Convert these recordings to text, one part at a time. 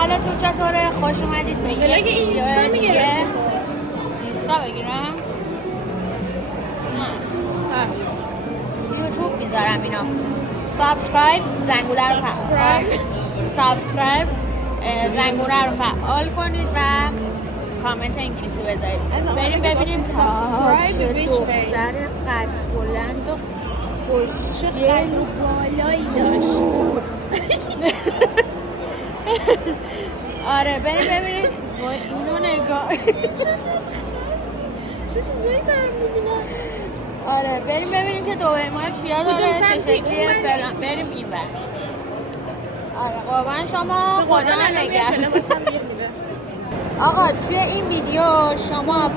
حالتون چطوره؟ خوش اومدید به یک ویدیو دیگه. اینستا بگیرم؟ یوتیوب میذارم اینا. سابسکرایب زنگوله رو زنگوله رو فعال کنید و کامنت انگلیسی بذارید. بریم ببینیم سابسکرایب دختر قد بلند و خوشگل و بالایی داشت. آره بریم ببینیم اینو نگاه چه چیزایی دارم میبینم. آره بریم ببینیم که دو ماه چیا داره چه شکلیه فلان. بریم این ور. آره قربان شما خدا نگهدار. آقا توی این ویدیو شما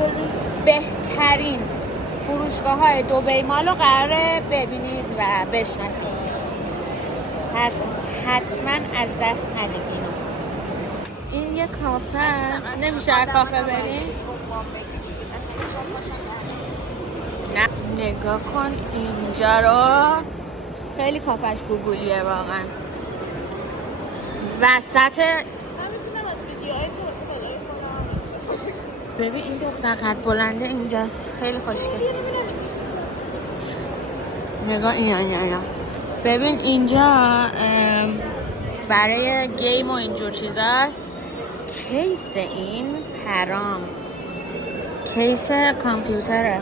بهترین فروشگاه های دبی مال رو قراره ببینید و بشناسید، پس حتما از دست ندید. این یه کافه، نمیشه کافه بریم؟ نه نگاه کن اینجا رو، خیلی کافش گوگلیه واقعا. وسط ببین این دختر قد بلنده اینجاست، خیلی خوشگل. نگاه اینا ببین اینجا برای گیم و اینجور چیزاست. کیس این پرام کیس کامپیوتره.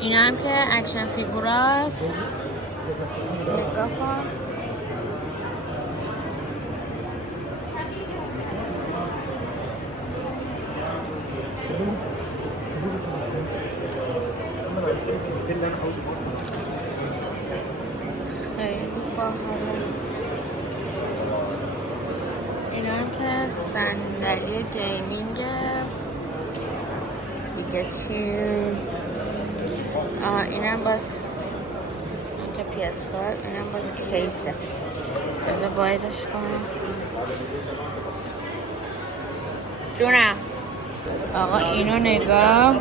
این هم که اکشن فیگوراست. نگاه کن خیلی باحاله. این هم که صندلی گیمینگه دیگه. چی اینم باز این که PS4. اینم باز کیسه. بذار بایدش کنم جونم. آقا اینو نگاه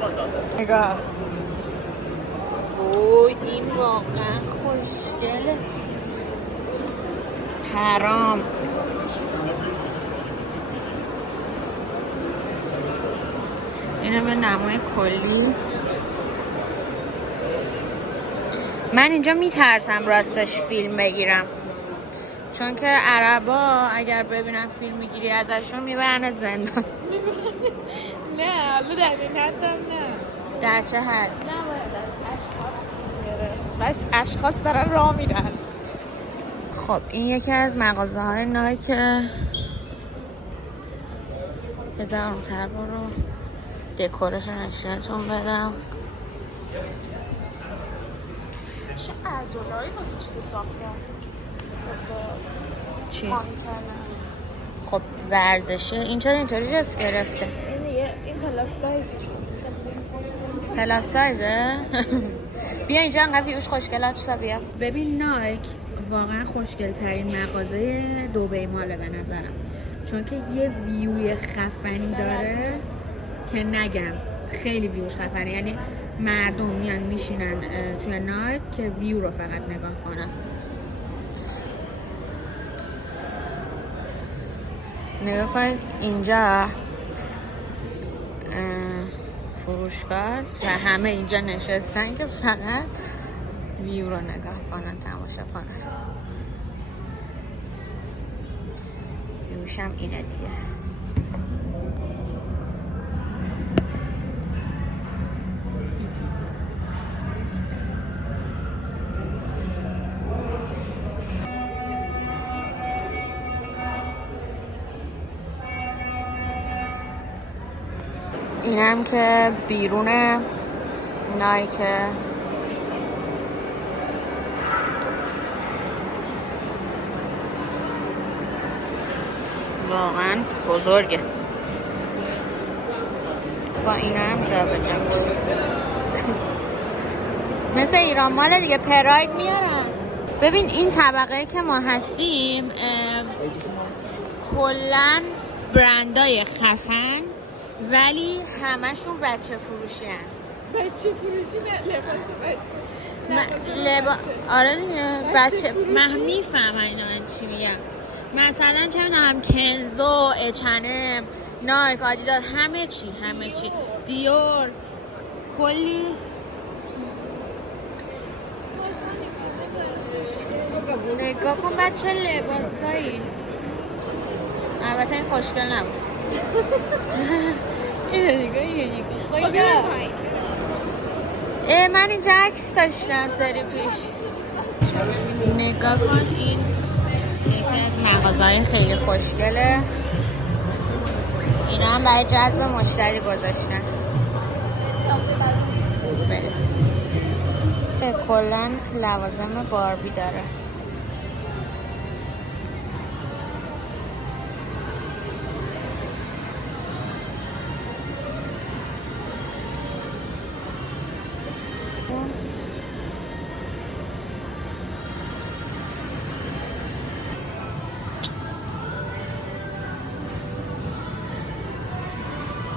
اوی این واقعا خوشگله. حرام. اینم به نمای کلی. من اینجا میترسم راستش فیلم بگیرم، چون که عربا اگر ببینن فیلم میگیری ازشون میبرنت زندان. نه حالا در این حد نه. در چه حد؟ باش اشخاص دارن راه میرن. خب این یکی از مغازه های نایکه. بذار اونتر برو دکورشو نشونتون بدم. چه عضلایی واسه چیز ساختن. چی؟ خب ورزشه. این چرا اینطوری جست گرفته؟ این پلاس سایزه. پلاس سایزه؟ بیا اینجا انقدر ویوش خوشگلات تو بیا. ببین نایک واقعا خوشگل ترین مغازه دبی ماله به نظرم، چون که یه ویوی خفنی داره که نگم. خیلی ویوش خفنی، یعنی مردم میان میشینن توی نایک که ویو رو فقط نگاه کنن. نگاه کنید اینجا فروشگاه است و همه اینجا نشستن که فقط ویو رو نگاه کنن، تماشا کنن. ویوش هم اینه دیگه. اینم که بیرون نایکه. واقعا بزرگه. با اینا هم جا به جا میشه. مثل ایران مال دیگه، پراید میارن. ببین این طبقه که ما هستیم کلن برندای خفن، ولی همشون بچه فروشی هن. بچه فروشی نه، لباس بچه. آره دیگه بچه. من میفهمم اینا من چی میگم. مثلا چه میدونم کنزو، اچنم، نایک، آدیداس، همه چی دیور، کلی. نگاه کن بچه لباسایی. البته این خوشگل نبود. این نگاه من اینجا عکس داشتم سری پیش. نگاه کن این یکی از مغازه‌های خیلی خوشگله. اینا هم برای جذب مشتری گذاشتن. کلا لوازم باربی داره.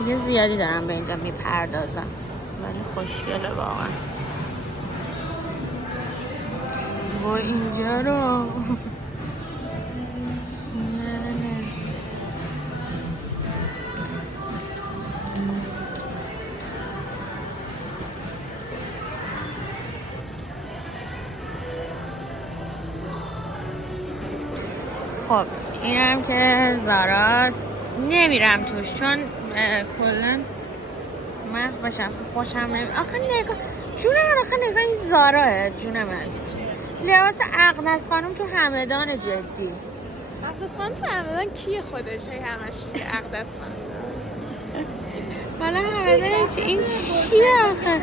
یه زیادی دارم به اینجا میپردازم ولی خوشگله واقعا. با اینجا رو نه خب اینم که زاراست. نمیرم توش چون کلا من به شخص خوشم نمید. آخه نگاه جون من، آخه نگاه این زاراه جون من. لباس اقدس خانم تو همدان جدی. اقدس خانم تو همدان کیه خودش؟ هی همش میگه اقدس خانم. حالا همدان این چیه آخه؟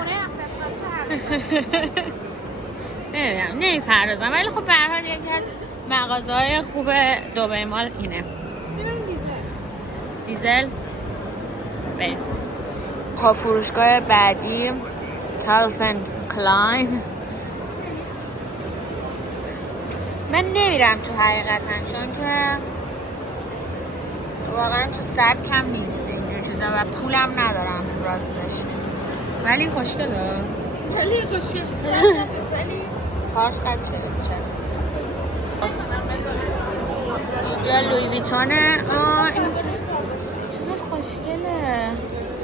نمیدونم نمیپردازم ولی خب به هر حال یکی از مغازه‌های خوب دبی مال اینه. دیزل بریم. خب فروشگاه بعدی کالفن کلاین. من نمیرم تو حقیقتا چون که واقعا تو سبکم نیست اینجور چیزا و پولم ندارم راستش. ولی خوشگله. ولی پاس قد شده میشه. اینجا لوی ویتونه. این چقدر خوشگله.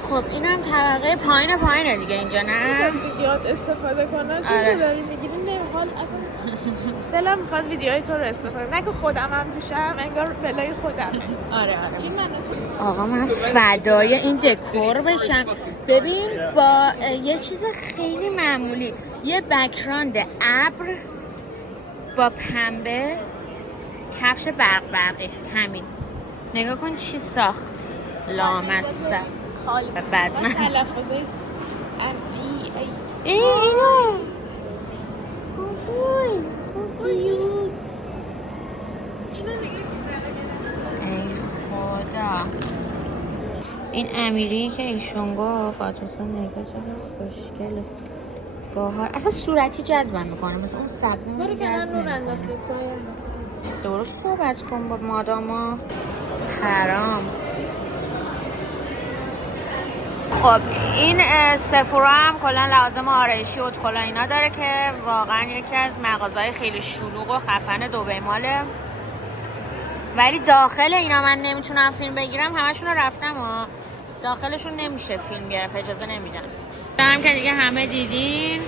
خب اینم طبقه پایینه دیگه اینجا نه؟ از ویدیوات استفاده کنم چون تو داری میگیری نمیخواد اصلا دلم میخواد ویدیوهای تو رو استفاده نه که خودم هم توشم انگار بلای خودمه. آره آقا من فدای این دکور بشم. ببین با یه چیز خیلی معمولی یه بک‌گراند ابر با پنبه کفش برقی همین. نگاه کن چی ساخت لامصب بدمست. تلفظای اینو ای خدا. این امیری که ایشون گفت قاطوسا نگاه چقدر خوشگله باحال. اصلا صورتی جذبم میکنه مثل اون سبزی برو کنار نور انداختی سایه. درست صحبت کن با ماداما. حرام. خب این سفورا هم کلا لوازم آرایشی و کلا اینا داره که واقعا یکی از مغازهای خیلی شلوغ و خفن دبی ماله. ولی داخل اینا من نمیتونم فیلم بگیرم. همشون رو رفتم و داخلشون نمیشه فیلم گرفت، اجازه نمیدن. هم که دیگه همه دیدیم.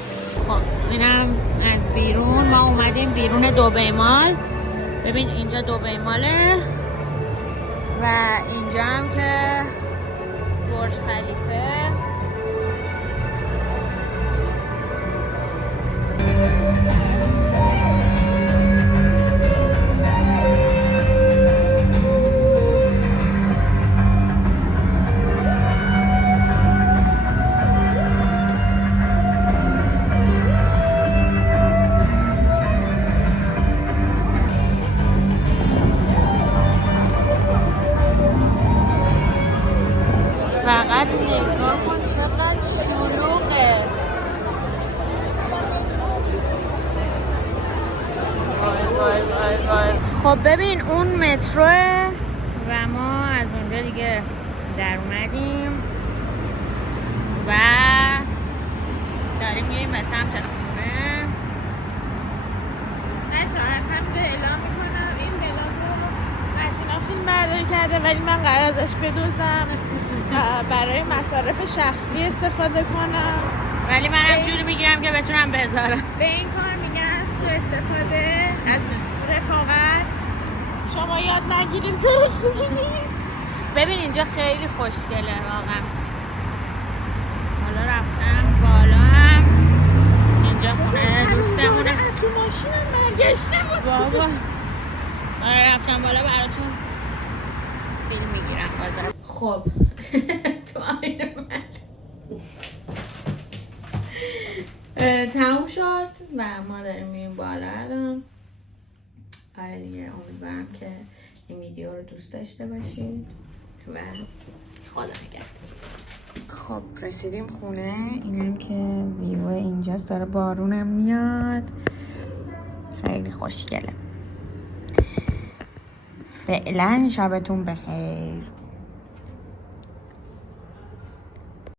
خب اینم از بیرون. ما اومدیم بیرون دبی مال. ببین اینجا دبی ماله و اینجا هم که برج خلیفه. فقط نگاه کن چقدر شلوغه. وای. خب ببین اون متروه و ما از اونجا دیگه در اومدیم و داریم میریم به سمت خونه. بچه‌ها از همینجا اعلام میکنم این بلاگ رو برداری کرده ولی من قرار ازش بدوزم برای مصارف شخصی استفاده کنم. ولی من همجوری میگیرم که بتونم بذارم. به این کار میگن سوء استفاده از رفاقت. شما یاد نگیرید کار خوبی نیست. ببین اینجا خیلی خوشگله واقعا. حالا رفتم بالا هم اینجا خونه دوستمونه. تو ماشینم برگشته بود بابا. آره رفتم بالا براتون فیلم میگیرم بازار. خب تو آینه من تموم شد و ما داریم میریم بالا الان. آره دیگه امیدوارم که این ویدیو رو دوست داشته باشید و خدا نگهدار. خب رسیدیم خونه. اینم که ویو اینجاست، داره بارونم میاد، خیلی خوشگله. فعلا شبتون بخیر.